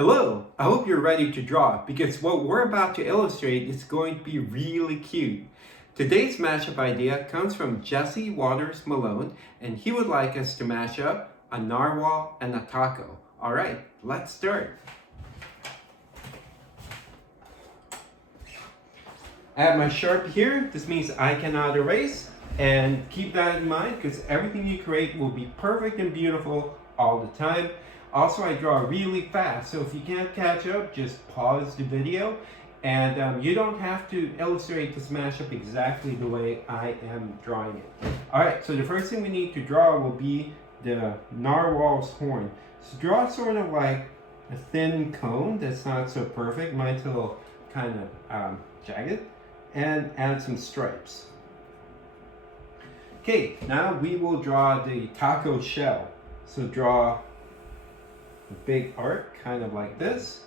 Hello, I hope you're ready to draw because what we're about to illustrate is going to be really cute. Today's mashup idea comes from Waters Malone, and he would like us to mash up a narwhal and a taco. Alright, let's start. I have my Sharpie here. This means I cannot erase, and keep that in mind because everything you create will be perfect and beautiful all the time. Also, I draw really fast, so if you can't catch up, just pause the video. And you don't have to illustrate this mashup exactly the way I am drawing it. Alright, so the first thing we need to draw will be the narwhal's horn. So draw sort of like a thin cone that's not so perfect. Mine's a little kind of jagged. And add some stripes. Okay, now we will draw the taco shell. So draw a big arc, kind of like this,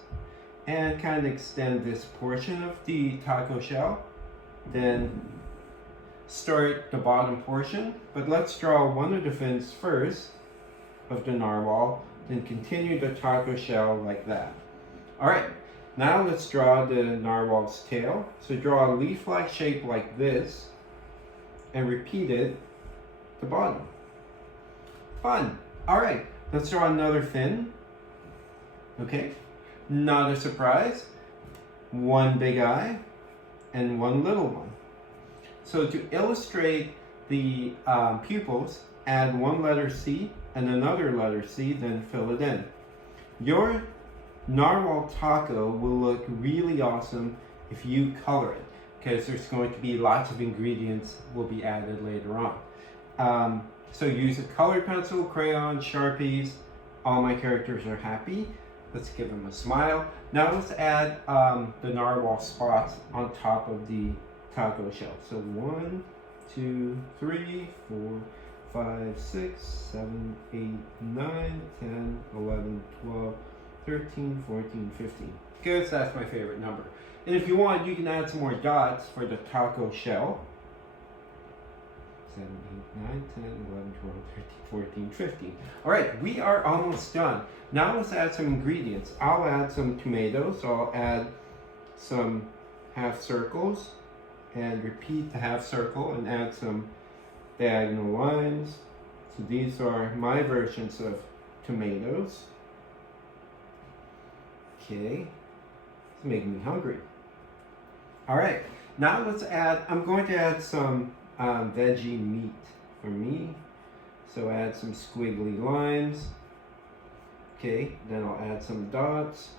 and kind of extend this portion of the taco shell. Then start the bottom portion, but let's draw one of the fins first of the narwhal, then continue the taco shell like that. Alright, now let's draw the narwhal's tail. So draw a leaf-like shape like this, and repeat it at the bottom. Fun! Alright, let's draw another fin. Okay, not a surprise. One big eye and one little one. So to illustrate the pupils, add one letter C and another letter C, then fill it in. Your narwhal taco will look really awesome if you color it, because there's going to be lots of ingredients will be added later on. So use a colored pencil, crayon, Sharpies. All my characters are happy. Let's give them a smile. Now let's add the narwhal spots on top of the taco shell. So 1, 2, 3, 4, 5, 6, 7, 8, 9, 10, 11, 12, 13, 14, 15. Because that's my favorite number. And if you want, you can add some more dots for the taco shell. 7, 8, 9, 10, 11, 12, 13, 14, 15. Alright, we are almost done. Now let's add some ingredients. I'll add some tomatoes, so I'll add some half circles and repeat the half circle and add some diagonal lines. So these are my versions of tomatoes. Okay, it's making me hungry. Alright, now let's add, I'm going to add some veggie meat for me. So add some squiggly lines. Okay, then I'll add some dots.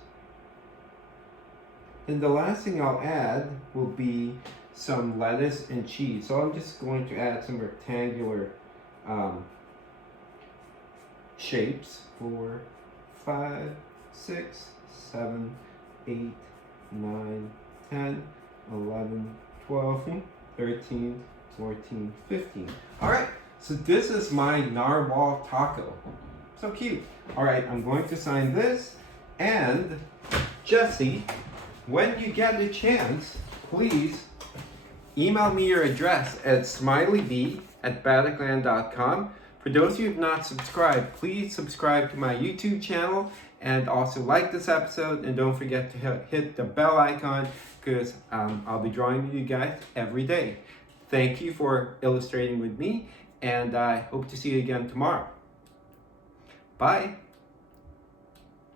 And the last thing I'll add will be some lettuce and cheese. So I'm just going to add some rectangular shapes. 4, 5, 6, 7, 8, 9, 10, 11, 12, 13, 14, 15. Alright, so this is my narwhal taco. So cute. Alright, I'm going to sign this. And Jesse, when you get a chance, please email me your address at smileyb@baddockland.com. For those of you who have not subscribed, please subscribe to my YouTube channel and also like this episode, and don't forget to hit the bell icon because I'll be drawing with you guys every day. Thank you for illustrating with me, and I hope to see you again tomorrow. Bye.